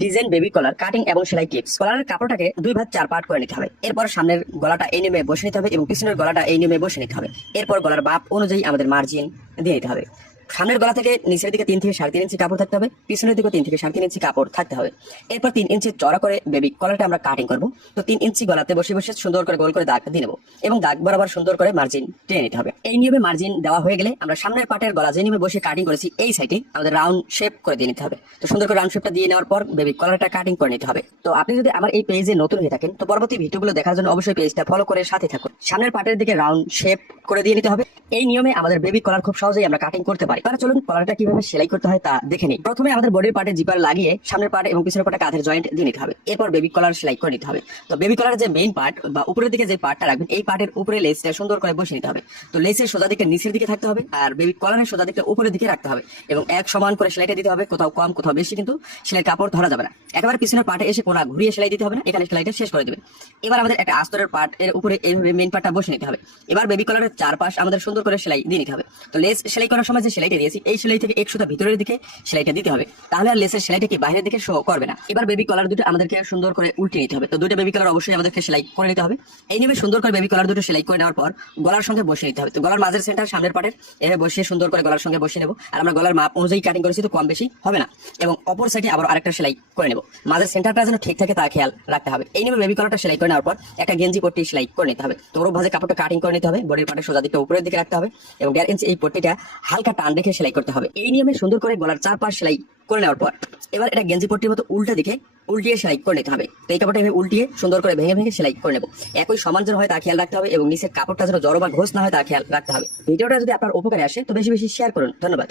Design baby কলার cutting এবং সেলাই tips. কলারের কাপড়টাকে 2 ভাগ 4 পার্ট করে নিতে হবে। এরপর সামনের গলাটা এই নিয়মে বসে নিতে হবে এবং পিছনের গলাটা এই নিয়মে বসে নিতে হবে। এরপর গলার মাপ অনুযায়ী আমাদের মার্জিন দিয়ে নিতে হবে। সামনের গলা থেকে নিচের দিকে 3 থেকে 3.5 ইঞ্চি কাপড় থাকতে হবে, পিছনের দিকে 3 থেকে 3.5 ইঞ্চি কাপড় থাকতে হবে। এরপর 3 ইঞ্চি চড়া করে বেবি কলারটা আমরা কাটিং করব। তো 3 ইঞ্চি গলাতে বসে বসে সুন্দর করে গোল করে দাগ দিয়ে নেব এবং দাগ বরাবর সুন্দর করে মার্জিন টেনে নিতে হবে। এই নিয়মে মার্জিন দেওয়া হয়ে গেলে আমরা সামনের পাটের গলা যে নিয়মে বসে কাটিং করেছি এই সাইডে আমাদের রাউন্ড শেপ করে দিয়ে নিতে হবে। তো সুন্দর করে রাউন্ড শেপটা দিয়ে নেওয়ার পর বেবি কলারটা কাটিং করে নিতে হবে। তো আপনি যদি আমার এই পেজে নতুন হয়ে থাকেন তো পরবর্তী ভিডিওগুলো দেখার জন্য অবশ্যই পেজটা ফলো করে সাথে থাকুন। সামনের পাটের দিকে রাউন্ড শেপ করে দিয়ে নিতে হবে। এই নিয়মে আমাদের বেবি কলার খুব সহজেই আমরা কাটিং করতে পারি। এবার চলুন কলারটা কিভাবে সেলাই করতে হয় তা দেখে নিই। প্রথমে আমাদের বডির পার্টে জিপার লাগিয়ে সামনের পার্ট এবং পিছনের পার্টে কাঁধের জয়েন্ট দিয়ে নিতে হবে। এরপর বেবি কলার সেলাই করে নিতে হবে। তো বেবি কলার যে মেইন পার্ট বা উপরের দিকে যে পার্টটা রাখবেন এই পার্টের উপরে লেসটা সুন্দর করে বসিয়ে নিতে হবে। তো লেসের সোজা দিকটা নিচের দিকে থাকতে হবে আর বেবি কলারের সোজা দিকটা উপরের দিকে রাখতে হবে এবং এক সমান করে সেলাইটা দিতে হবে। কোথাও কম কোথাও বেশি কিন্তু সেলাই কাপড় ধরা যাবে না। একেবারে পিছনের পার্টে এসে কোনা ঘুরিয়ে সেলাই দিতে হবে না, এখানে সেলাইটা শেষ করে দেবেন। এবার আমাদের একটা আস্তরের পার্ট এর উপরে এইভাবে মেইন পার্টটা বসে নিতে হবে। এবার বেবি কলারের চারপাশ আমাদের সুন্দর করে সেলাই দিয়ে নিতে হবে। তো লেস সেলাই করার সময় যে সেলাইটা দিয়েছি এই সেলাই থেকে এক সুতা ভিতরের দিকে সেলাইটা দিতে হবে, তাহলে আর লেসের সেলাইটা কি বাইরের দিকে শো করবে না। এবার বেবি কলার দুটো আমাদেরকে সুন্দর করে উল্টে নিতে হবে। তো দুটো বেবি কলার অবশ্যই আমাদেরকে সেলাই করে নিতে হবে। এই নিয়মে সুন্দর করে বেবি কলার দুটো সেলাই করে নেওয়ার পর গলার সঙ্গে বসিয়ে নিতে হবে। তো গলার মাঝের সেন্টার সামনের পাটের এভাবে বসিয়ে সুন্দর করে গলার সঙ্গে বসিয়ে নেব। আর আমরা গলার মাপ অনুযায়ী কাটিং করেছি তো কম বেশি হবে না। এবং অপর সাইডে আবার আরেকটা সেলাই করে নেব। মাঝের সেন্টারটা যেন ঠিক থাকে তা খেয়াল রাখতে হবে। এই নিয়মে বেবি কলারটা সেলাই করে নেওয়ার পর একটা গেঞ্জি পট্টি সেলাই করে নিতে হবে। তো ওর ভাজে কাপড়টা কাটিং করে নিতে হবে। বডির পাটের সোজা দিকটা উপরের দিকে রাখতে হবে এবং 1.5 ইঞ্চি এই পট্টিটা হালকা টান রেখে সেলাই করতে হবে। এই নিয়মে সুন্দর করে গলার চারপাশ সেলাই করে নেওয়ার পর এবার এটা গেঞ্জি পট্টির মতো উল্টা দিকে উল্টিয়ে সেলাই করে নিতে হবে। তো এই কাপড়টা এভাবে উল্টিয়ে সুন্দর করে ভেঙে ভেঙে সেলাই করে নেব। একই সমান যেন হয় তা খেয়াল রাখতে হবে এবং নিচের কাপড়টা যেন জড়ো বা ঘোষ না হয় তা খেয়াল রাখতে হবে। ভিডিওটা যদি আপনার উপকারে আসে তো বেশি বেশি শেয়ার করুন। ধন্যবাদ।